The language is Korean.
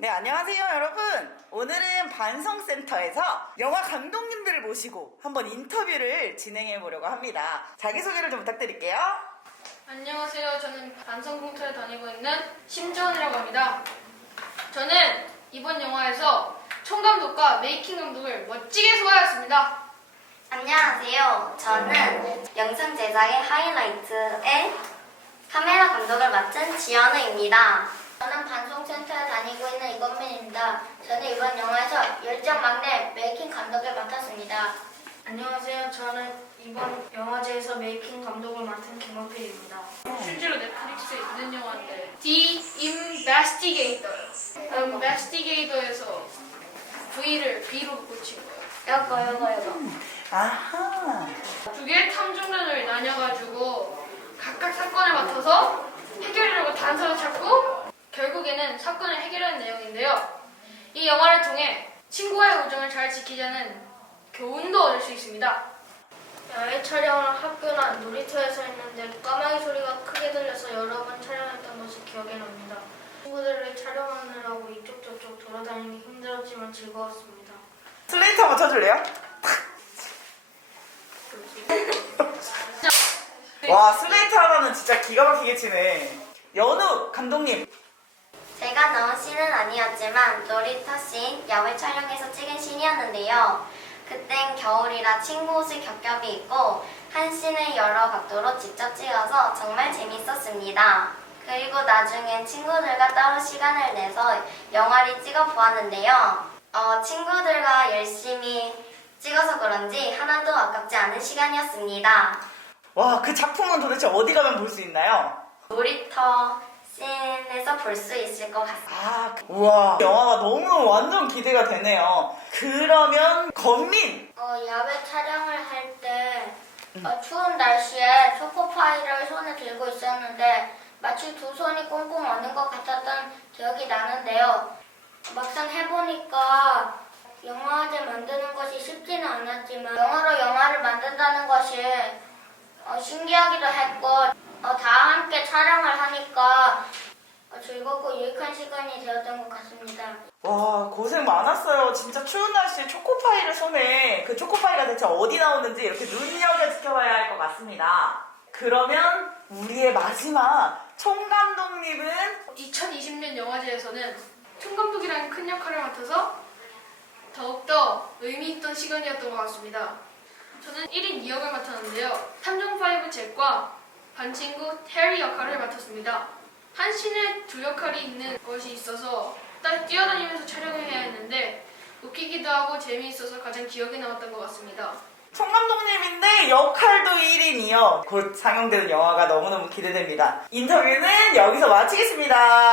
네, 안녕하세요, 여러분. 오늘은 반성센터에서 영화 감독님들을 모시고 한번 인터뷰를 진행해 보려고 합니다. 자기소개를 좀 부탁드릴게요. 안녕하세요. 저는 반성공터에 다니고 있는 심지원이라고 합니다. 저는 이번 영화에서 총감독과 메이킹 감독을 멋지게 소화했습니다. 안녕하세요. 저는 영상 제작의 하이라이트의 카메라 감독을 맡은 지연우입니다. 저는 반송센터에 다니고 있는 이건민입니다. 저는 이번 영화에서 열정 막내 메이킹 감독을 맡았습니다. 안녕하세요. 저는 이번 영화제에서 메이킹 감독을 맡은 김원필입니다. 실제로 넷플릭스에 있는 영화인데 The Investigator. Investigator에서 V를 B로 고친 거예요. 이거 이거 이거. 아하. 두 개의 탐정단을 나뉘어가지고 각각 사건을 맡아서 해결하려고 단서를 찾고 결국에는 사건을 해결하는 내용인데요. 이 영화를 통해 친구와의 우정을 잘 지키자는 교훈도 얻을 수 있습니다. 야외 촬영을 학교나 놀이터에서 했는데 까마귀 소리가 크게 들려서 여러 번 촬영했던 것이 기억에 납니다. 친구들을 촬영하느라고 이쪽 저쪽 돌아다니기 힘들었지만 즐거웠습니다. 슬레이트 한번 쳐줄래요? 와, 슬레이트 하나는 진짜 기가 막히게 치네. 연우 감독님. 제가 나온 씬은 아니었지만 놀이터 씬, 야외 촬영에서 찍은 씬이었는데요. 그땐 겨울이라 친구 옷을 겹겹이 입고 한 씬을 여러 각도로 직접 찍어서 정말 재밌었습니다. 그리고 나중엔 친구들과 따로 시간을 내서 영화를 찍어 보았는데요. 어, 친구들과 열심히 찍어서 그런지 하나도 아깝지 않은 시간이었습니다. 와, 그 작품은 도대체 어디 가면 볼 수 있나요? 놀이터 씬에서 볼 수 있을 것 같습니다. 아, 우와. 영화가 너무 완전 기대가 되네요. 그러면 건민. 어, 야외 촬영을 할때 어, 추운 날씨에 초코파이를 손에 들고 있었는데 마치 두 손이 꽁꽁 얼는 것 같았던 기억이 나는데요. 막상 해보니까 영화제 만드는 것이 쉽지는 않았지만 영화로 영화를 만든다는 것이 어, 신기하기도 했고 어, 다 함께 촬영을 하니까 어, 즐겁고 유익한 시간이 되었던 것 같습니다. 와, 고생 많았어요. 진짜 추운 날씨에 초코파이를 손에 그 초코파이가 대체 어디 나오는지 이렇게 눈여겨 지켜봐야 할 것 같습니다. 그러면 우리의 마지막 총 감독님은 2020년 영화제에서는 총감독이라는 큰 역할을 맡아서 더욱더 의미 있던 시간이었던 것 같습니다. 저는 1인 2역을 맡았는데요. 탐정 5 잭과 반친구 테리 역할을 맡았습니다. 한 씬에 두 역할이 있는 것이 있어서 따- 뛰어다니면서 촬영을 해야 했는데 웃기기도 하고 재미있어서 가장 기억에 남았던 것 같습니다. 총감독님인데 역할도 1인이요. 곧 상영되는 영화가 너무너무 기대됩니다. 인터뷰는 여기서 마치겠습니다.